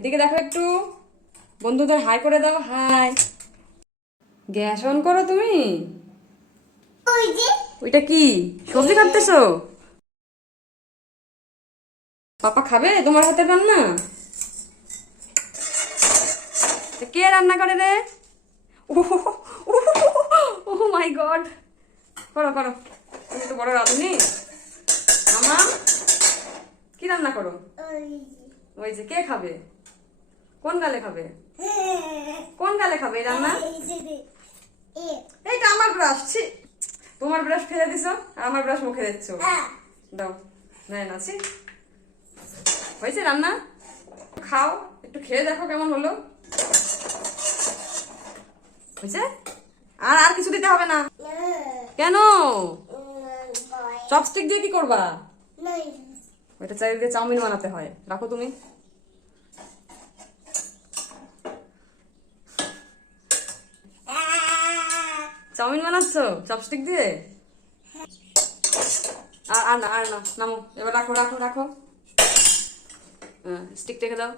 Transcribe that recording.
এদিকে দেখো একটু, বন্ধুদের হাই করে দাও, হাই। গ্যাস অন করো তুমি। ওইটা কি সবজি কাটতেছো? পাপা খাবে তোমার হাতের রান্না? কে রান্না করে রে? ও মাই গড, করো করো, তুমি তো বড় রাঁধুনি। মামা কি রান্না করো? ওই যে কে খাবে? কোন গালে খাবে? কোন গালে খাবে এই রান্না? এইটা আমার ব্রাশ, ছি। তোমার ব্রাশ ফেলে দিছো আর আমার ব্রাশ মুখে দিচ্ছ। দাও, না ছি। হয়েছে রান্না? খাও, একটু খেয়ে দেখো কেমন হলো। হয়েছে? আর আর কিছু দিতে হবে না। কেন? চপস্টিক দিয়ে কি করবা? ওইটা চাই দিয়ে চাউমিন বানাতে হয়, রাখো তুমি। চাউমিন বানাচ্ছ চপস্টিক দিয়ে? আর আর না, নামো এবার, রাখো রাখো রাখো, স্টিক রেখে দাও।